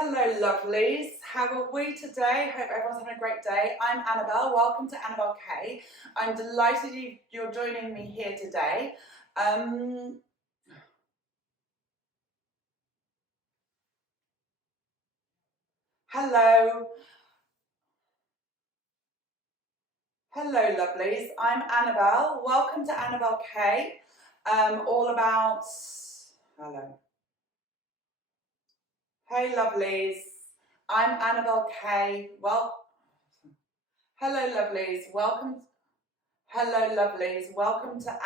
Hello lovelies, how are we today? Hope everyone's having a great day. I'm Annabelle, welcome to Annabelle K. I'm delighted you're joining me here today. Hello lovelies, I'm Annabelle, welcome to Annabelle K. All about, hello. Hey lovelies, I'm Annabelle K. Hello lovelies, hello lovelies, welcome to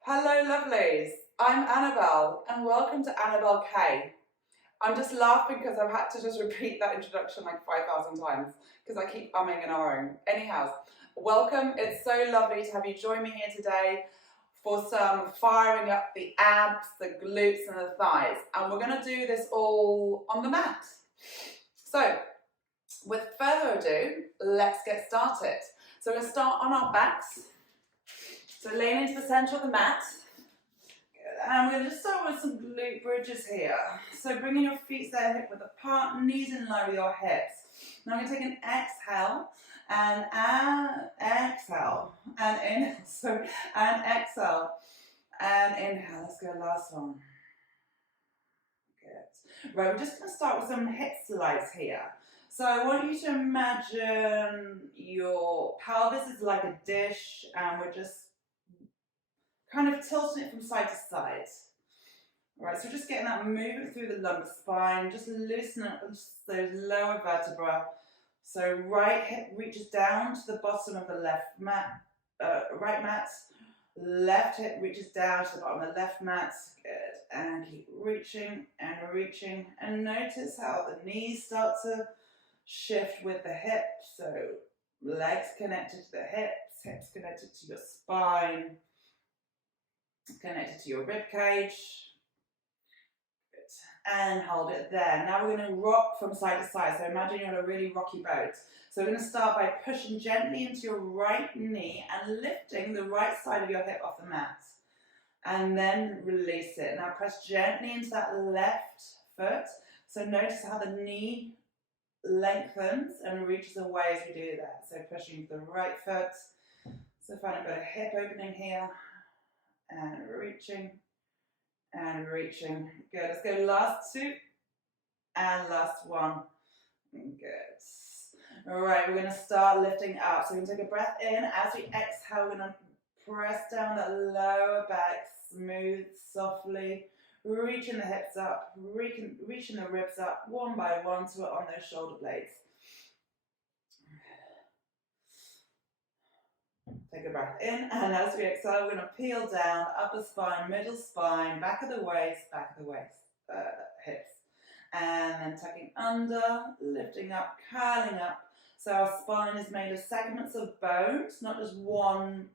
Hello lovelies, I'm Annabelle and welcome to Annabelle K. I'm just laughing because I've had to just repeat that introduction like 5,000 times because I keep umming and ahhing. Anyhow, welcome. It's so lovely to have you join me here today for some firing up the abs, the glutes and the thighs. And we're going to do this all on the mat. So with further ado, let's get started. So we're going to start on our backs. So laying into the center of the mat. And we're going to just start with some glute bridges here. So bringing your feet there, hip width apart, knees in line with your hips. Now I'm going to take an exhale and exhale and inhale. So and exhale and inhale. Let's go last one. Good. Right, we're just going to start with some hip slides here. So I want you to imagine your pelvis is like a dish and we're just kind of tilting it from side to side. All right, so just getting that movement through the lumbar spine, just loosen up those lower vertebrae. So right hip reaches down to the bottom of the left mat, right mat. Left hip reaches down to the bottom of the left mat. Good, and keep reaching and reaching. And notice how the knees start to shift with the hips. So legs connected to the hips, hips connected to your spine. Connected to your rib cage. Good. And hold it there. Now we're going to rock from side to side. So imagine you're on a really rocky boat. So we're going to start by pushing gently into your right knee and lifting the right side of your hip off the mat. And then release it. Now press gently into that left foot. So notice how the knee lengthens and reaches away as we do that. So pushing the right foot. So find I've got a hip opening here. And reaching and reaching. Good. Let's go last two and last one. Good. All right, we're going to start lifting up. So we're going to take a breath in. As we exhale, we're going to press down that lower back, smooth, softly. Reaching the hips up, reaching the ribs up one by one to it on those shoulder blades. Take a breath in, and as we exhale, we're going to peel down, upper spine, middle spine, back of the waist, hips. And then tucking under, lifting up, curling up. So our spine is made of segments of bones, not just one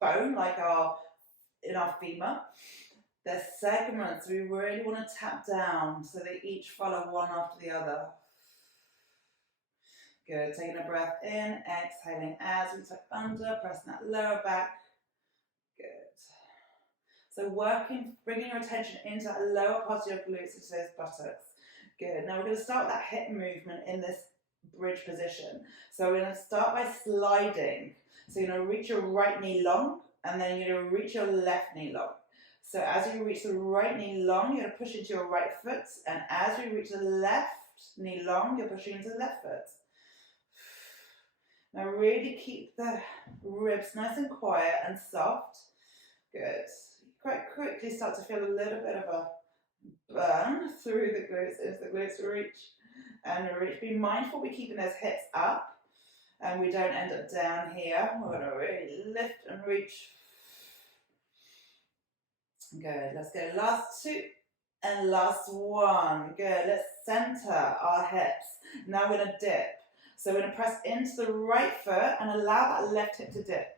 bone like in our femur. They're segments. We really want to tap down so they each follow one after the other. Good, taking a breath in, exhaling as we tuck under, pressing that lower back. Good. So bringing your attention into that lower part of your glutes, into those buttocks. Good, now we're going to start with that hip movement in this bridge position. So we're going to start by sliding. So you're going to reach your right knee long, and then you're going to reach your left knee long. So as you reach the right knee long, you're going to push into your right foot, and as you reach the left knee long, you're pushing into the left foot. Now really keep the ribs nice and quiet and soft. Good. Quite quickly start to feel a little bit of a burn through the glutes as the glutes reach and reach. Be mindful we're keeping those hips up and we don't end up down here. We're going to really lift and reach. Good. Let's go last two and last one. Good. Let's center our hips. Now we're going to dip. So we're going to press into the right foot and allow that left hip to dip.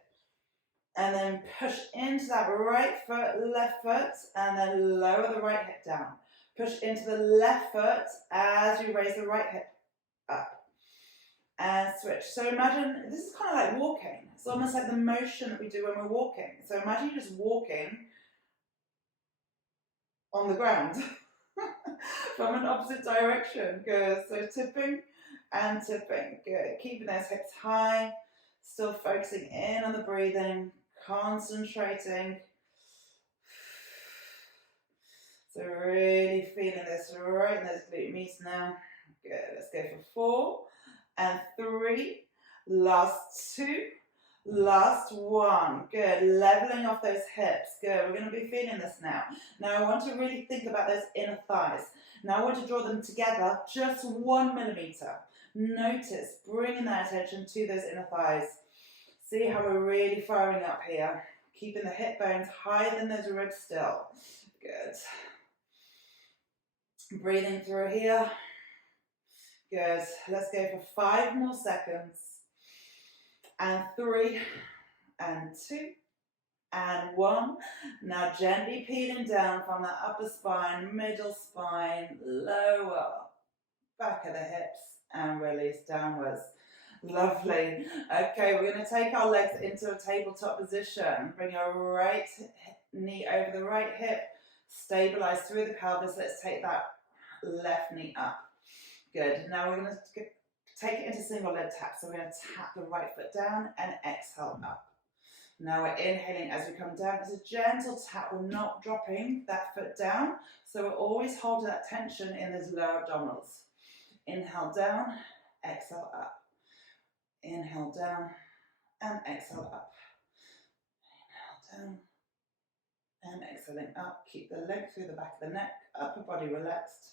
And then push into that right foot, left foot, and then lower the right hip down. Push into the left foot as you raise the right hip up. And switch. So imagine, this is kind of like walking. It's almost like the motion that we do when we're walking. So imagine you're just walking on the ground. from an opposite direction. Good. So tipping and tipping. Good. Keeping those hips high. Still focusing in on the breathing. Concentrating. So really feeling this right in those glute meats now. Good. Let's go for 4 and 3. Last 2. Last 1. Good. Leveling off those hips. Good. We're going to be feeling this now. Now I want to really think about those inner thighs. Now I want to draw them together just 1 millimeter. Notice bringing that attention to those inner thighs. See how we're really firing up here. Keeping the hip bones higher than those ribs still. Good. Breathing through here. Good. Let's go for 5 more seconds. And 3 and 2 and 1. Now gently peeling down from the upper spine, middle spine, lower, back of the hips, and release downwards. Lovely. Okay, we're going to take our legs into a tabletop position. Bring your right knee over the right hip. Stabilize through the pelvis. Let's take that left knee up. Good. Now we're going to take it into single leg tap. So we're going to tap the right foot down and exhale up. Now we're inhaling as we come down. It's a gentle tap. We're not dropping that foot down. So we're always holding that tension in those lower abdominals. Inhale down, exhale up. Inhale down and exhale up. Inhale down and exhaling up. Keep the leg through the back of the neck, upper body relaxed.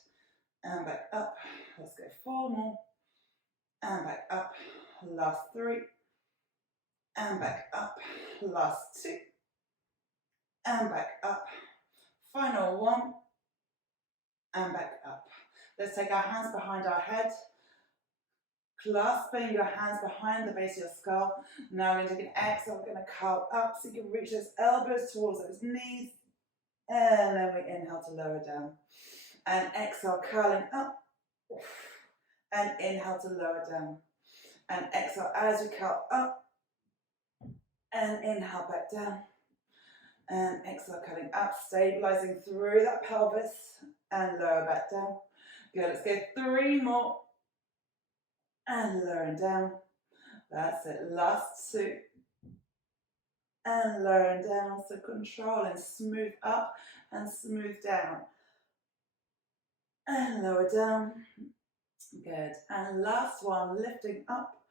And back up. Let's go 4 more. And back up. Last 3. And back up. Last 2. And back up. Final 1. And back up. Let's take our hands behind our head. Clasping your hands behind the base of your skull. Now we're going to take an exhale. We're going to curl up so you can reach those elbows towards those knees. And then we inhale to lower down. And exhale, curling up. And inhale to lower down. And exhale as you curl up. And inhale back down. And exhale, curling up, stabilizing through that pelvis. And lower back down. Good, let's go 3 more. And lowering down. That's it, last 2. And lowering down, so control and smooth up and smooth down. And lower down. Good. And last one, lifting up.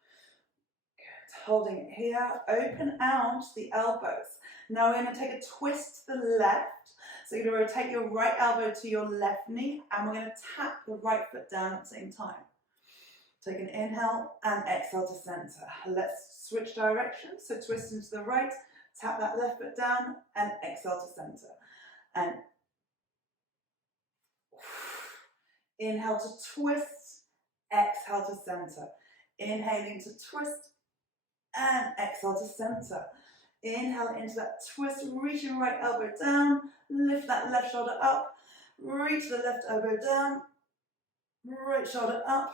Good. Holding it here. Open out the elbows. Now we're going to take a twist to the left. So you're going to rotate your right elbow to your left knee. And we're going to tap the right foot down at the same time. Take an inhale and exhale to center. Let's switch directions. So twist into the right. Tap that left foot down and exhale to center. And inhale to twist, exhale to center. Inhaling to twist and exhale to center. Inhale into that twist, reach your right elbow down, lift that left shoulder up, reach the left elbow down, right shoulder up.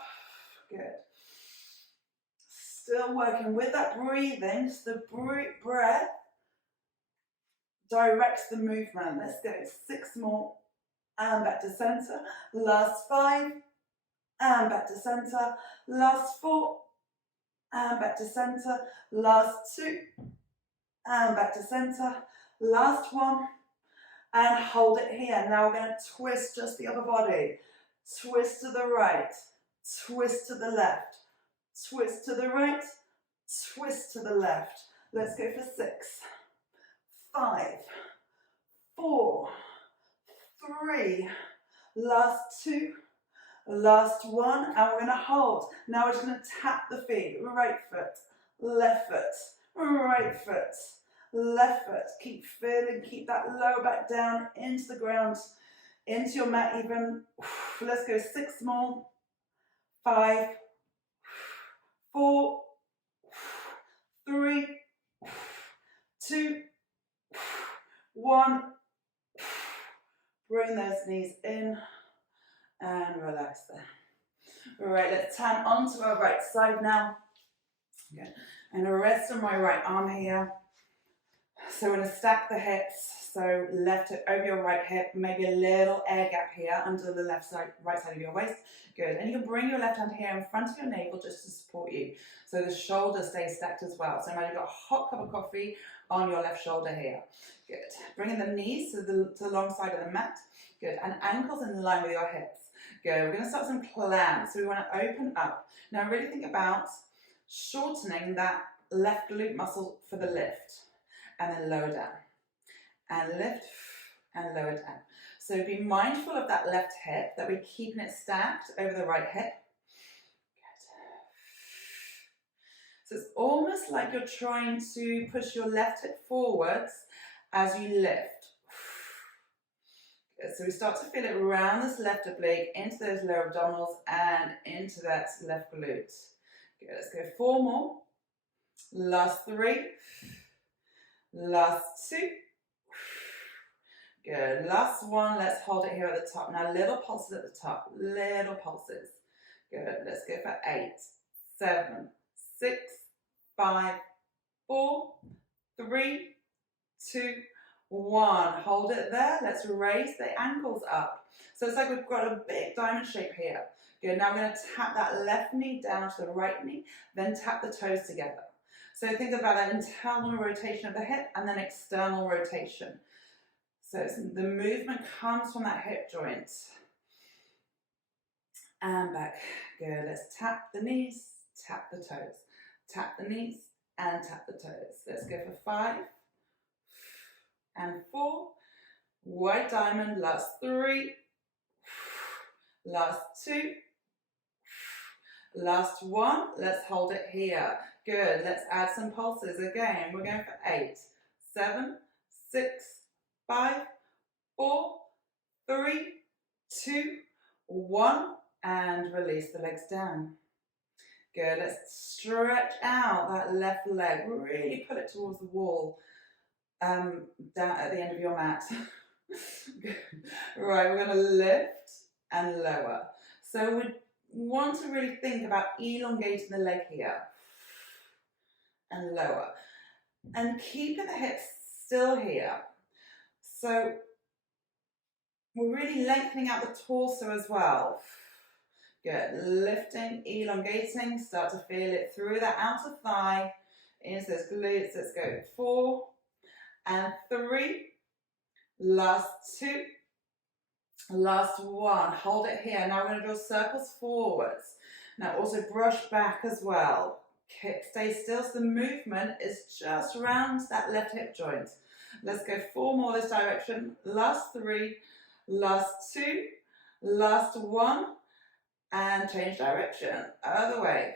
Good. Still working with that breathing, so the breath directs the movement. Let's go 6 more. And back to center. Last 5. And back to center. Last 4. And back to center. Last 2. And back to center. Last 1. And hold it here. Now we're going to twist just the upper body. Twist to the right. Twist to the left. Twist to the right. Twist to the left. Let's go for 6. 5, 4, 3, last 2, last 1, and we're going to hold. Now we're just going to tap the feet, right foot, left foot, right foot, left foot. Keep feeling, keep that lower back down into the ground, into your mat even. Let's go 6 more. 5, 4, 3, 2, 1. Bring those knees in and relax there. All right, let's turn onto our right side now. Good. And rest on my right arm here. So we're going to stack the hips. So left hip over your right hip, maybe a little air gap here under the left side, right side of your waist. Good. And you can bring your left hand here in front of your navel just to support you. So the shoulder stays stacked as well. So now you've got a hot cup of coffee on your left shoulder here. Good. Bringing the knees to the long side of the mat. Good. And ankles in line with your hips. Good. We're going to start some plants. So we want to open up. Now really think about shortening that left glute muscle for the lift. And then lower down. And lift and lower down. So be mindful of that left hip, that we're keeping it stacked over the right hip. Good. So it's almost like you're trying to push your left hip forwards as you lift. Good. So we start to feel it around this left oblique, into those lower abdominals and into that left glute. Good. Let's go 4 more. Last 3. Last 2. Good. Last 1. Let's hold it here at the top. Now little pulses at the top. Little pulses. Good. Let's go for 8, 7, 6, 5, 4, 3, 2, 1. Hold it there. Let's raise the ankles up. So it's like we've got a big diamond shape here. Good. Now we're going to tap that left knee down to the right knee, then tap the toes together. So think about that internal rotation of the hip and then external rotation. So the movement comes from that hip joint. And back. Good. Let's tap the knees, tap the toes. Tap the knees and tap the toes. Let's go for 5 and 4. White diamond. Last 3. Last 2. Last 1. Let's hold it here. Good. Let's add some pulses again. We're going for 8, 7, 6, 5, 4, 3, 2, 1, and release the legs down. Good. Let's stretch out that left leg. Really pull it towards the wall, down at the end of your mat. Good. Right, we're going to lift and lower. So we want to really think about elongating the leg here and lower, and keeping the hips still here. So we're really lengthening out the torso as well. Good. Lifting, elongating. Start to feel it through that outer thigh, into those glutes. Let's go 4 and 3. Last 2. Last 1. Hold it here. Now we're going to draw circles forwards. Now also brush back as well. Stay still, so the movement is just around that left hip joint. Let's go 4 more this direction. Last 3, last 2, last 1, and change direction. Other way.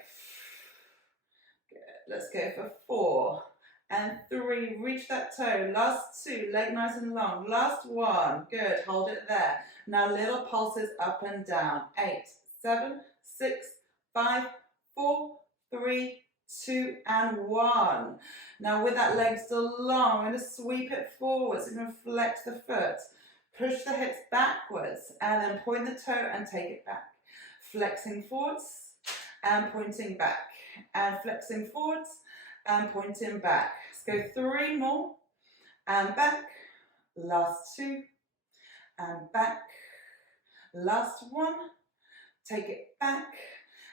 Good. Let's go for 4 and 3. Reach that toe. Last 2, leg nice and long. Last 1. Good. Hold it there. Now little pulses up and down. 8, 7, 6, 5, 4, 3, 2, and 1. Now with that leg still long, we're going to sweep it forwards. We're going to flex the foot, push the hips backwards, and then point the toe and take it back. Flexing forwards and pointing back, and flexing forwards and pointing back. Let's go 3 more, and back. Last 2, and back. Last 1. Take it back.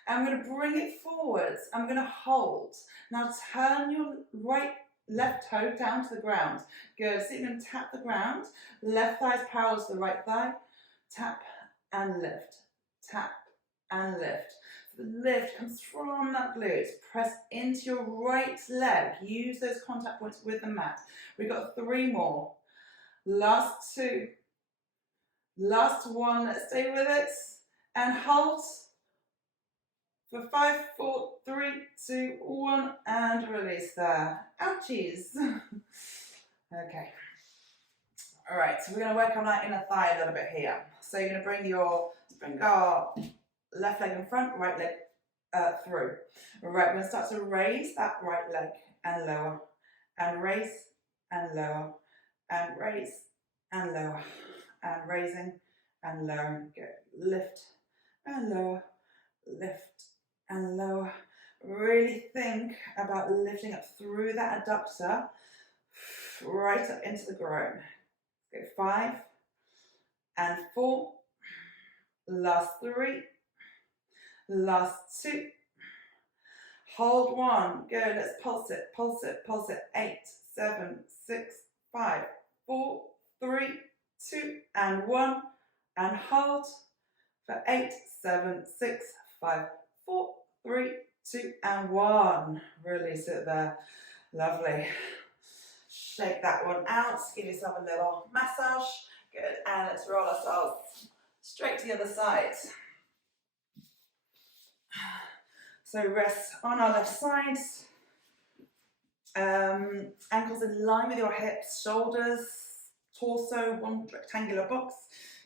I'm going to bring it forwards. I'm going to hold. Now turn your left toe down to the ground. Good. So you're going to tap the ground. Left thigh is parallel to the right thigh. Tap and lift. Tap and lift. So the lift comes from that glute. Press into your right leg. Use those contact points with the mat. We've got 3 more. Last 2. Last 1. Let's stay with it. And hold. For 5, 4, 3, 2, 1, and release there. Ouchies. Okay. All right, so we're going to work on that inner thigh a little bit here. So you're going to bring our left leg in front, right leg through. All right, we're going to start to raise that right leg and lower, and raise and lower, and raise and lower, and raising and lowering. Good. Lift and lower, lift and lower. Really think about lifting up through that adductor. right up into the groin. Go 5 and 4, last 3, last 2, hold 1, good, let's pulse it, pulse it, pulse it, 8, 7, 6, 5, 4, 3, 2, and 1, and hold for 8, 7, 6, 5, 4, 3, 2, and 1. Release it there. Lovely. Shake that one out. Give yourself a little massage. Good. And let's roll ourselves straight to the other side. So rest on our left side. Ankles in line with your hips, shoulders, torso, one rectangular box.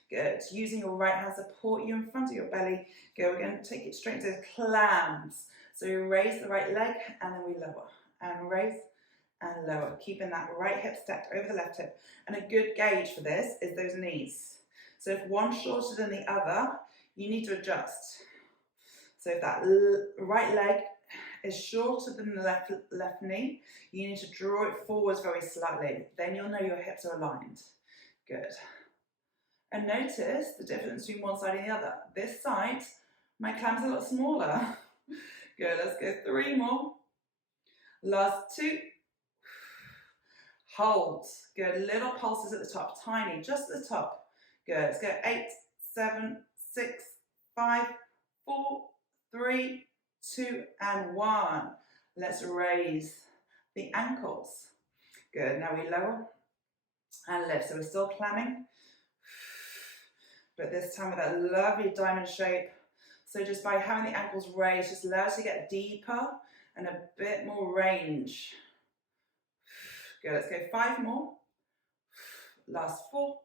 Good. Using your right hand to support you in front of your belly. Good. We're going to take it straight to clams. So we raise the right leg and then we lower. And raise and lower. Keeping that right hip stacked over the left hip. And a good gauge for this is those knees. So if one's shorter than the other, you need to adjust. So if that right leg is shorter than the left knee, you need to draw it forwards very slightly. Then you'll know your hips are aligned. Good. And notice the difference between one side and the other. This side, my clam's a lot smaller. Good, let's go 3 more. Last 2. Hold. Good, little pulses at the top, tiny, just at the top. Good, let's go 8, 7, 6, 5, 4, 3, 2, and 1. Let's raise the ankles. Good, now we lower and lift. So we're still clamming, but this time with that lovely diamond shape. So just by having the ankles raised, just allow us to get deeper and a bit more range. Good, let's go 5 more. Last 4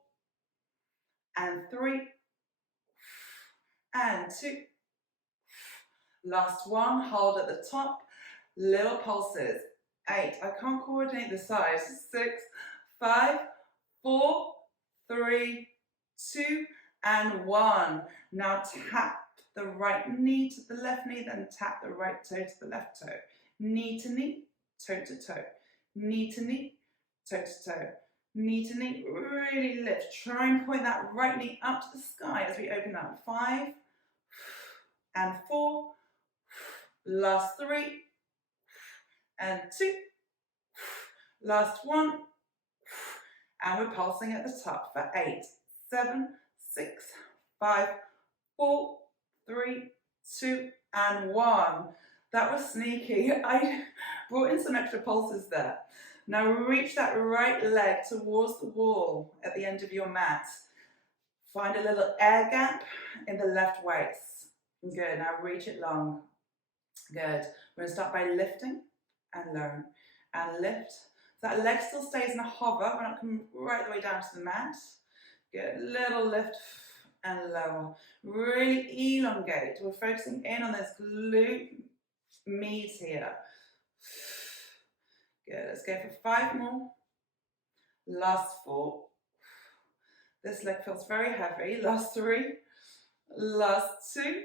and 3 and 2. Last 1, hold at the top, little pulses. 8, I can't coordinate the size. 6, 5, 4, 3, 2, and 1. Now tap the right knee to the left knee, then tap the right toe to the left toe. Knee to knee, toe to toe. Knee to knee, toe to toe. Knee to knee, really lift. Try and point that right knee up to the sky as we open up. 5 and 4. Last 3 and 2. Last 1. And we're pulsing at the top for 8, 7, 6, 5, 4, 3, 2, and 1. That was sneaky. I brought in some extra pulses there. Now reach that right leg towards the wall at the end of your mat. Find a little air gap in the left waist. Good, now reach it long. Good. We're going to start by lifting and lowering. And lift. So that leg still stays in a hover. We're not coming right the way down to the mat. Good. Little lift and lower. Really elongate. We're focusing in on this glute med here. Good. Let's go for 5 more. Last 4. This leg feels very heavy. Last 3. Last 2.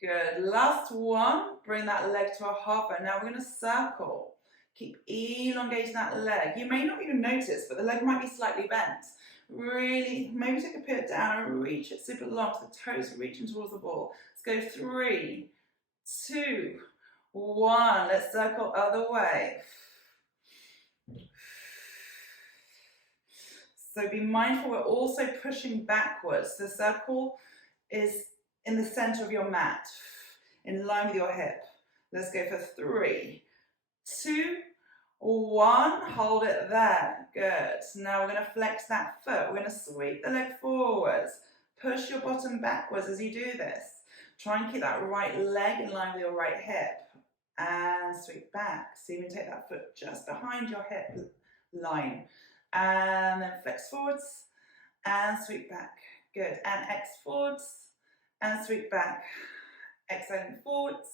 Good. Last 1. Bring that leg to a hover. Now we're going to circle. Keep elongating that leg. You may not even notice, but the leg might be slightly bent. Really, maybe take a pivot down and reach it super long to the toes reaching towards the ball. Let's go 3, 2, 1. Let's circle other way. So be mindful, we're also pushing backwards. The circle is in the center of your mat, in line with your hip. Let's go for 3, 2, 1. Hold it there. Good. Now we're going to flex that foot. We're going to sweep the leg forwards. Push your bottom backwards as you do this. Try and keep that right leg in line with your right hip. And sweep back. So you can take that foot just behind your hip line. And then flex forwards and sweep back. Good. And X forwards and sweep back. Exhaling forwards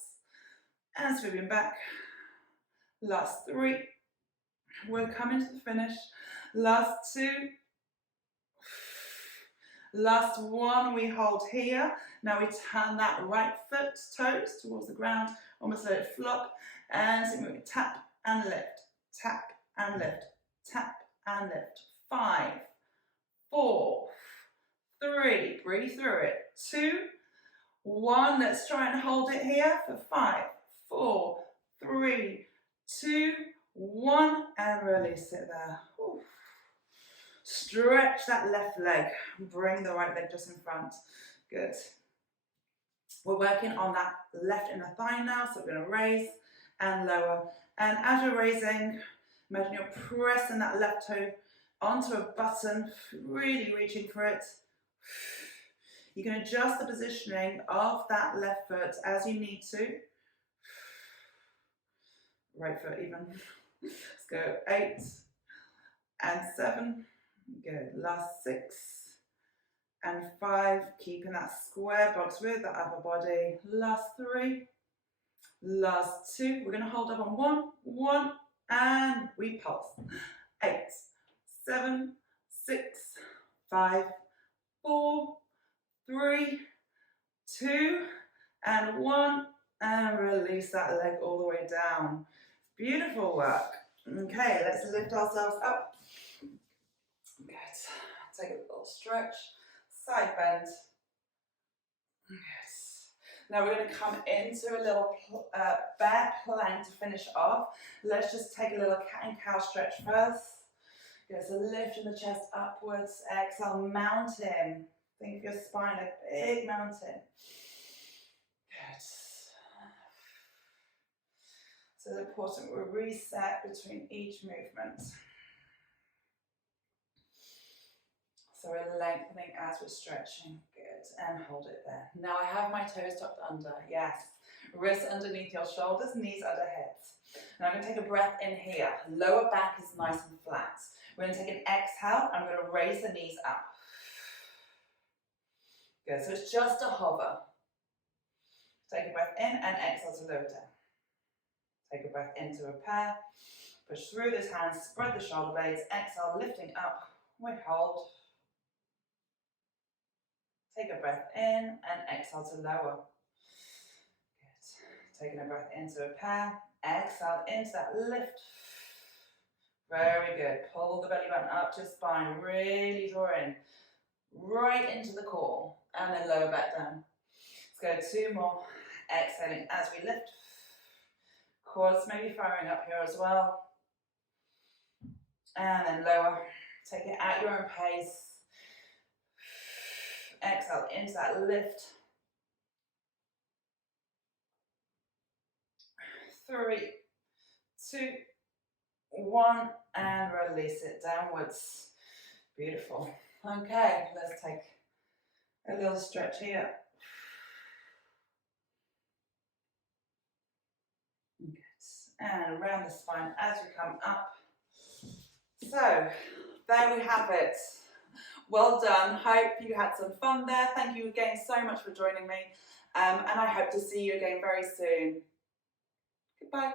and sweeping back. Last 3. We're coming to the finish. Last 2. Last 1. We hold here. Now we turn that right foot, toes towards the ground. Almost let it flop. And so we tap and lift. Tap and lift. tap and lift. 5, 4, 3, breathe through it. 2, 1, let's try and hold it here for 5, 4, 3, 2, 1, and release it there. Ooh. Stretch that left leg, bring the right leg just in front. Good. We're working on that left inner thigh now, so we're going to raise and lower. And as you're raising, imagine you're pressing that left toe onto a button, really reaching for it. You can adjust the positioning of that left foot as you need to. Right foot even. Let's go 8 and 7. Good. Last 6 and 5. Keeping that square box with the upper body. Last 3. Last 2. We're going to hold up on 1, 1, and we pulse. 8, 7, 6, 5, 4, 3, 2, and 1, and release that leg all the way down. Beautiful work. Okay, let's lift ourselves up. Good. Take a little stretch, side bend. Yes. Now we're going to come into a little bear plank to finish off. Let's just take a little cat and cow stretch first. Good, so lift in the chest upwards. Exhale, mountain. Think of your spine like a big mountain. Good. So it's important we reset between each movement. So we're lengthening as we're stretching. Good, and hold it there. Now I have my toes tucked under, yes. Wrists underneath your shoulders, knees under hips. And I'm going to take a breath in here. Lower back is nice and flat. We're going to take an exhale. I'm going to raise the knees up. Good, so it's just a hover. Take a breath in and exhale to lower down. Take a breath into a pair. Push through those hands, spread the shoulder blades. Exhale, lifting up. We hold. Take a breath in and exhale to lower. Good. Taking a breath into a pair. Exhale into that lift. Very good. Pull the belly button up to spine. Really draw in. Right into the core. And then lower back down. Let's go 2 more. Exhaling as we lift. Quads maybe firing up here as well. And then lower. Take it at your own pace. Exhale into that lift. 3, 2, 1, and release it downwards. Beautiful. Okay, let's take a little stretch here. Good. And around the spine as we come up. So, there we have it. Well done. Hope you had some fun there. Thank you again so much for joining me. And I hope to see you again very soon. Goodbye.